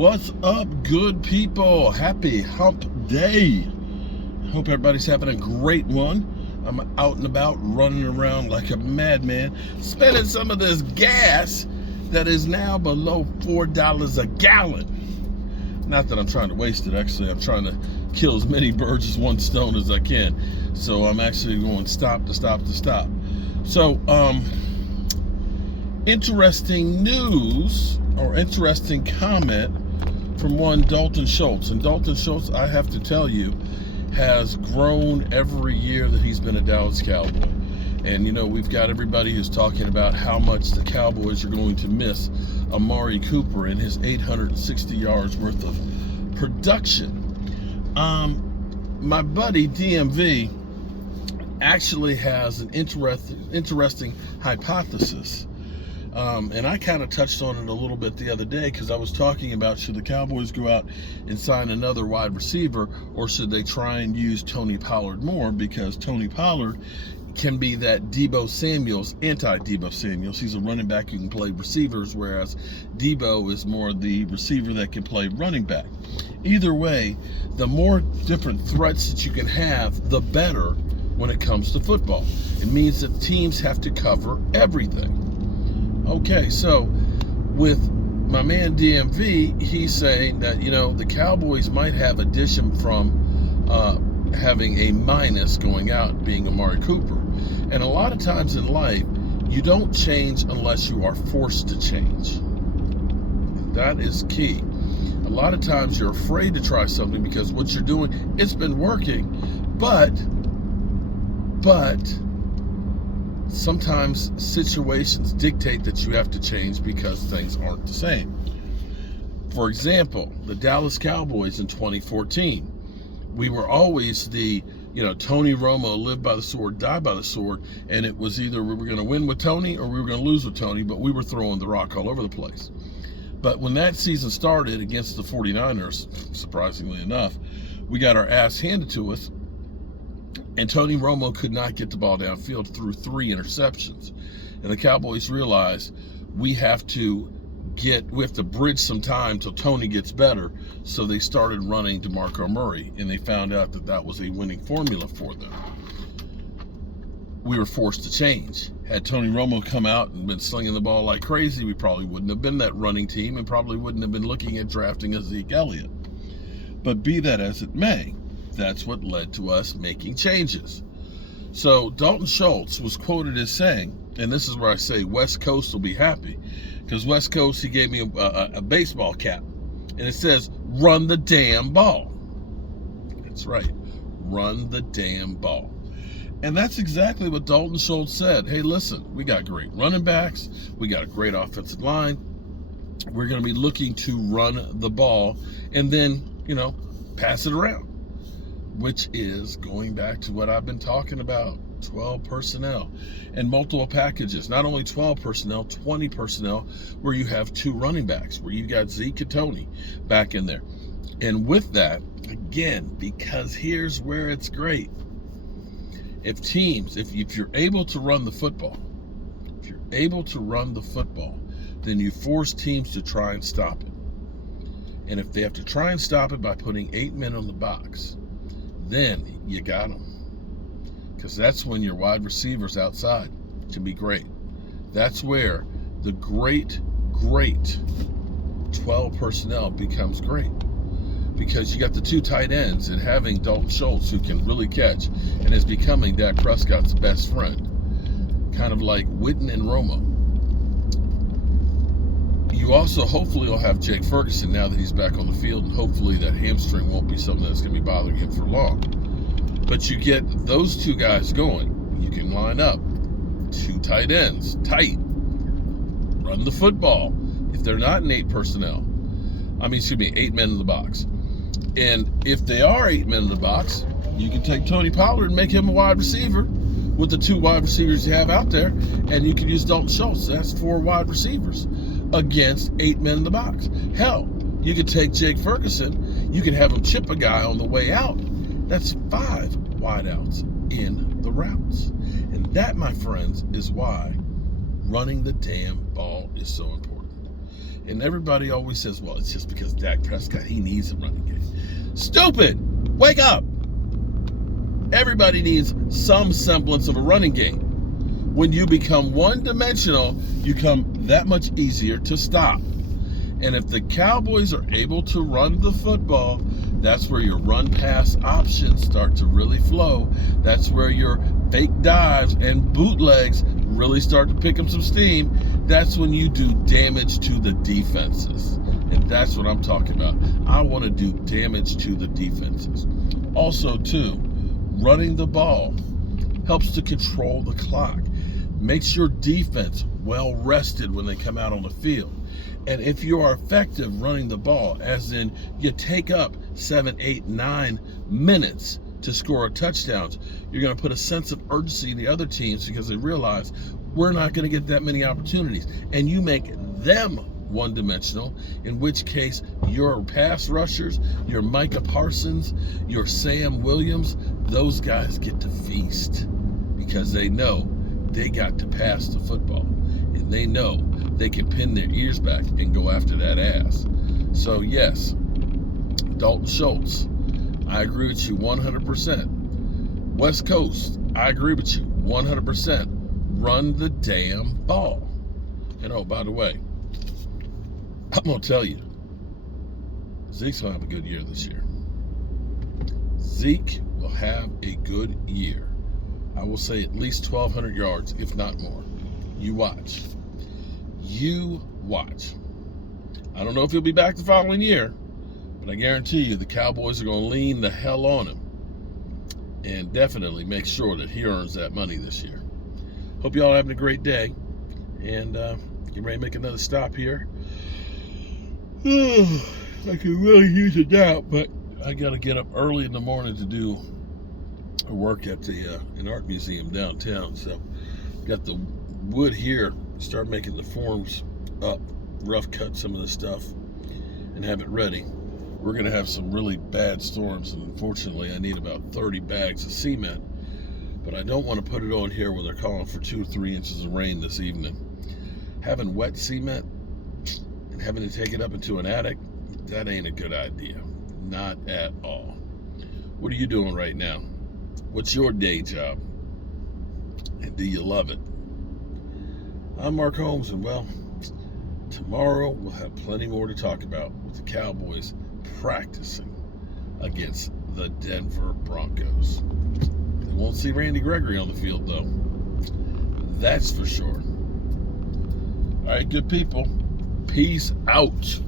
What's up, good people? Happy hump day. Hope everybody's having a great one. I'm out and about running around like a madman, spending some of this gas that is now below $4 a gallon. Not that I'm trying to waste it, actually. I'm trying to kill as many birds as one stone as I can. So I'm actually going stop to stop to stop. So, interesting news or interesting comment from one Dalton Schultz. And Dalton Schultz, I have to tell you, has grown every year that he's been a Dallas Cowboy. And, you know, we've got everybody who's talking about how much the Cowboys are going to miss Amari Cooper and his 860 yards worth of production. My buddy DMV actually has an interesting hypothesis. And I kind of touched on it a little bit the other day because I was talking about, should the Cowboys go out and sign another wide receiver, or should they try and use Tony Pollard more, because Tony Pollard can be that Deebo Samuel's, anti-Deebo Samuel's. He's a running back who can play receivers, whereas Deebo is more the receiver that can play running back. Either way, the more different threats that you can have, the better when it comes to football. It means that teams have to cover everything. Okay, so with my man DMV, he's saying that, you know, the Cowboys might have addition from having a minus going out being Amari Cooper. And a lot of times in life, you don't change unless you are forced to change. That is key. A lot of times you're afraid to try something because what you're doing, it's been working, but sometimes situations dictate that you have to change because things aren't the same. For example, the Dallas Cowboys in 2014, we were always the, you know, Tony Romo, live by the sword, die by the sword, and it was either we were going to win with Tony or we were going to lose with Tony, but we were throwing the rock all over the place. But when that season started against the 49ers, surprisingly enough, we got our ass handed to us. And Tony Romo could not get the ball downfield through 3 interceptions. And the Cowboys realized we have to bridge some time till Tony gets better. So they started running DeMarco Murray, and they found out that that was a winning formula for them. We were forced to change. Had Tony Romo come out and been slinging the ball like crazy, we probably wouldn't have been that running team and probably wouldn't have been looking at drafting a Zeke Elliott. But be that as it may, that's what led to us making changes. So Dalton Schultz was quoted as saying, and this is where I say West Coast will be happy, because West Coast, he gave me a baseball cap, and it says, run the damn ball. That's right, run the damn ball. And that's exactly what Dalton Schultz said. Hey, listen, we got great running backs, we got a great offensive line, we're going to be looking to run the ball and then, you know, pass it around. Which is going back to what I've been talking about, 12 personnel and multiple packages. Not only 12 personnel, 20 personnel, where you have 2 running backs, where you got Zeke and Tony back in there. And with that, again, because here's where it's great. If you're able to run the football, then you force teams to try and stop it. And if they have to try and stop it by putting 8 men on the box, then you got them. Because that's when your wide receivers outside can be great. That's where the great 12 personnel becomes great. Because you got the 2 tight ends, and having Dalton Schultz, who can really catch and is becoming Dak Prescott's best friend. Kind of like Witten and Romo. You also hopefully will have Jake Ferguson now that he's back on the field, and hopefully that hamstring won't be something that's going to be bothering him for long. But you get those 2 guys going. You can line up 2 tight ends, tight, run the football. If they're not in 8 men in the box. And if they are 8 men in the box, you can take Tony Pollard and make him a wide receiver with the 2 wide receivers you have out there, and you can use Dalton Schultz. That's 4 wide receivers against 8 men in the box. Hell, you could take Jake Ferguson, you can have him chip a guy on the way out. That's 5 wideouts in the routes. And that, my friends, is why running the damn ball is so important. And everybody always says, well, it's just because Dak Prescott, he needs a running game. Stupid! Wake up! Everybody needs some semblance of a running game. When you become one-dimensional, you become that much easier to stop. And if the Cowboys are able to run the football, that's where your run-pass options start to really flow. That's where your fake dives and bootlegs really start to pick up some steam. That's when you do damage to the defenses. And that's what I'm talking about. I want to do damage to the defenses. Also, too, running the ball helps to control the clock. Makes your defense well rested when they come out on the field. And if you are effective running the ball, as in you take up 7, 8, 9 minutes to score touchdowns, you're going to put a sense of urgency in the other teams because they realize we're not going to get that many opportunities. And you make them one-dimensional, in which case your pass rushers, your Micah Parsons, your Sam Williams, those guys get to feast because they know they got to pass the football. And they know they can pin their ears back and go after that ass. So yes, Dalton Schultz, I agree with you 100%. West Coast, I agree with you 100%. Run the damn ball. And oh, by the way, I'm going to tell you, Zeke's going to have a good year this year. Zeke will have a good year. I will say at least 1,200 yards, if not more. You watch. You watch. I don't know if he'll be back the following year, but I guarantee you the Cowboys are going to lean the hell on him and definitely make sure that he earns that money this year. Hope y'all are having a great day, and get ready to make another stop here. I could really use a nap, but I got to get up early in the morning to do a work at the an art museum downtown. So got the wood here, start making the forms up, rough cut some of the stuff and have it ready. We're going to have some really bad storms, and unfortunately I need about 30 bags of cement, but I don't want to put it on here when they're calling for 2 or 3 inches of rain this evening. Having wet cement and having to take it up into an attic, that ain't a good idea. Not at all. What are you doing right now? What's your day job? And do you love it? I'm Mark Holmes, and well, tomorrow we'll have plenty more to talk about with the Cowboys practicing against the Denver Broncos. They won't see Randy Gregory on the field, though. That's for sure. All right, good people. Peace out.